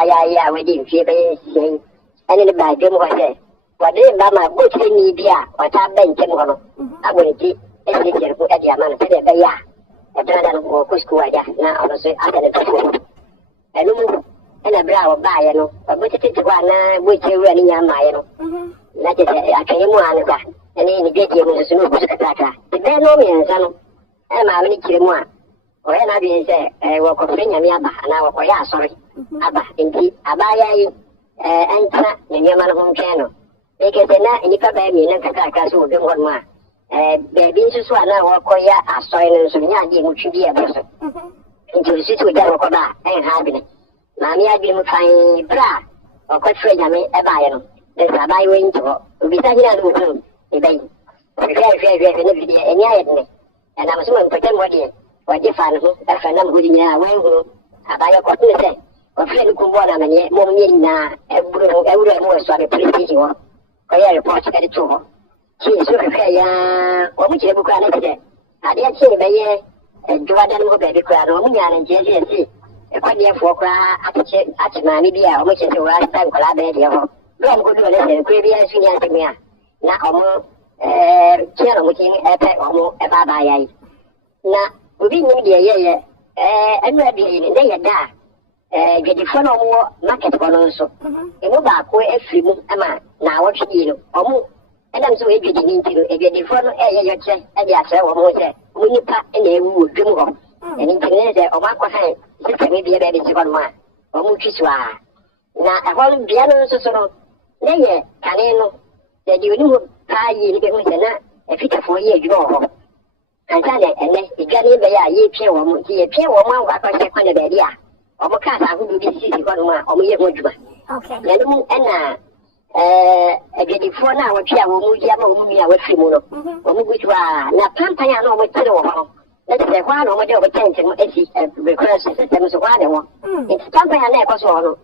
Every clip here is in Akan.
ya wedding fee saying any by them was there. What they Mama put in media, what I been Jim I will eat any who at your man said a ya. A brother who Cusco, now I was after the and a brow by but which is one which you really am my that is I came one and then you get you with a snooker. The bad no means and I'm only killing one. Or I be say, I will complain Yaba and I will sorry. Abba, indeed, Abaya enter in your man home channel. They get a night and you come back in a cacas who don't want more. Baby, just one hour, Koya, a soil and some yard, which should be a person. Into the city with Yakoba and Habit. Mammy, I didn't find bra or quite afraid I may a buyer. There's a buy wing to be studying at home. Very, very, any idea. And I'm assuming for them what you find who, if I know who you are, when I buy a cotton say, or friend who come on and yet more mean every more sorry, pretty or I report to get it to her. She is so fair, or which you can today. I did say, by Jordan will be the crowd, or Munyan and JC. A quite near for at my media, which is the right time collaborate. Don't go to a lesson, previous senior to me. Now, Channel looking at a baba. Now, within media, and ready in the day, get the phone more market one also. A mobile way every month, now what you know, and I'm so eager to get the phone air check and the answer or more say, when you pack in a wood, dream of, and in Canada or Marco High, this can be a baby to one man, or Muchiswa. Now, a whole piano so, nay, Caneno, that you knew. You get a fit for years ago. And then you get in the year, pure woman, what I said, the idea. Or Macassa who will be seated or me. Okay. And I get it for now, which I will move Yamomia with Simono, which were not Pampayano with Tilo. That is a one over the attention, request systems of one. It's Pampayana Cosono.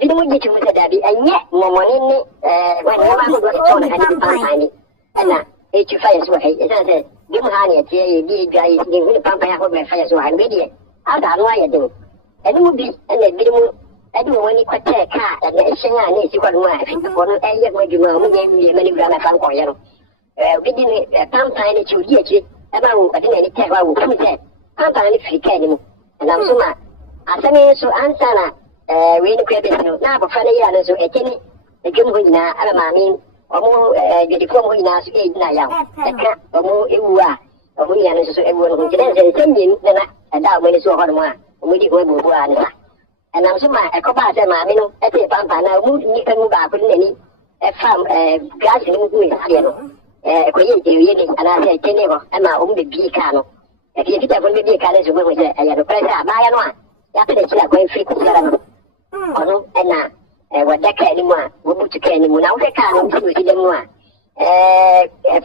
Didn't we get you with the daddy, and yet more money when one was on and and it's your face way. It says, give honey a tea, guys, give me a pump out my face, so I'm ready. I don't know why I do. And it would be, and they didn't. I do when you quite take a car and the singer needs you one wife. For no air, when you will give me a many gram of uncle yellow. We didn't pump time that you get it. About I didn't tell what we said. Pump time if you can. And I'm so much. I said, so answer. We look at it now, but Friday, so a tenny, a Jumina, Alamami, or more, the former in us, Naya, or more, you are, or we are so everyone who can send him, and that when it's so hard one, we did go to and I'm so much a copa, Mamino, at the Pampa, now, you can move up with any farm, grass in the creative, and I said, Tenebo, and my own big cano. If you get up with the canoes, we will say, I have a pressure, buy one. After the children going frequently. Oh, and now, what that can anymore, we put to can anymore. Now they can't do it anymore.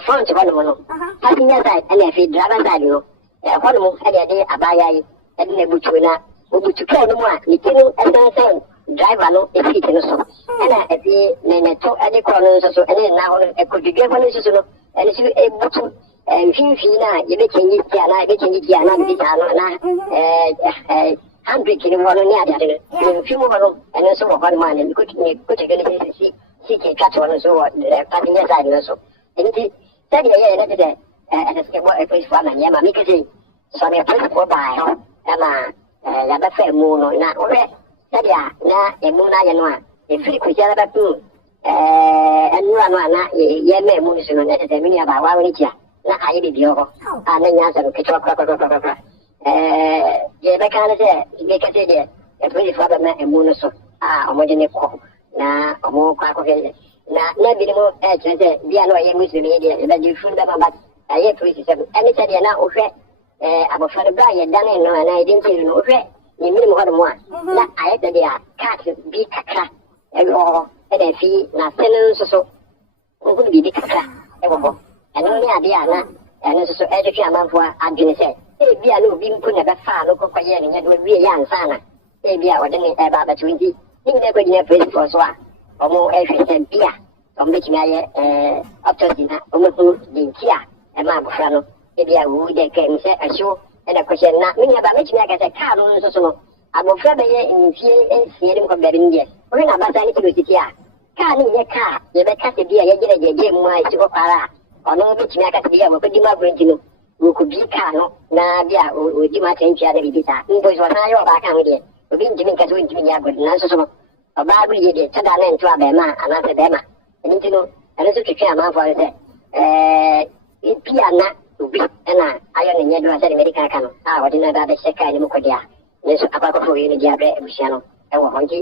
Front of one, passing that side, and if you drive inside, you know, one more, and a day, a buyer, and the butchuna, we put to kill no more. You can, as I say, drive along a feet and so. And if you name it to any corners or so, and then now I could be given this, and it's a button. And Fina, you may change it, and I may change it, and I 100 kilo one near the few more and so one man and could see catch one so cutting aside also. And it said, yeah, and it's a place for my Yama Mikasi. So I put for by Emma, Labafe Moon or not already. Said, yeah, a Munayanwa, a free Kujalabatu, and Rana, Yame Musun, and the Minia Bawanicha. Not I did you, and then answer Kitchok. Yeah, I can't say, because it is really for the man and Munoso. Homogeneous. Now, a more crack of it. Now, never more edge, the annoying with the media, that you fool them about a year 27. And it said, you're not okay. About for the Brian, done it, and I didn't say, no, okay. You mean more than one. Now, I had the cat, big cat, and all, and a fee, now, sentence or so. Who would be big cat, and only idea, and so educate a man for Anthony said. Maybe I know being put at the far local quiet and it would be a young sana. Maybe I wouldn't have about 20. Think they're going to pay for Swa. Or more efficient beer. Or making up to dinner, or the Kia, a man Frano. Maybe I would get a show and a question not meaning about making like a car on so. abofra bɛyɛ mfie nsia de nkɔ bɛri ndeɛ wɔhwɛ na abasa ne kilo titi a kaa ne nyɛ kaa yɛbɛka sɛ bi a yɛgyerɛ gyegye mu a ɛsi hɔ kwara a ɔno bɛtumi aka sɛ bi a wɔkɔdi mu agorɔ nti no wɔkɔbi kaa no na bi a ɔdi mu akyɛ ntua da biribi saa mpo sɛ ɔsan yɛ ɔbaa ka ho deɛ obi ntumi nka sɛ wɔntumi nyɛ agorɔ nanso so no ɔbaa bere yɛ deɛ kyɛda na nto a bɛrima a anaasɛ bɛrima ɛno nti no ɛno nso twetwe amanfoɔ no sɛ ebi a na obi ɛna ayɔ ne nyɛ dora sɛ de mɛdi aka no a wɔde no ba bɛhyɛ kaa no mu kɔde a ne nso akɔ akɔfo wei no de abrɛ abusua no ɛwɔ hɔ nti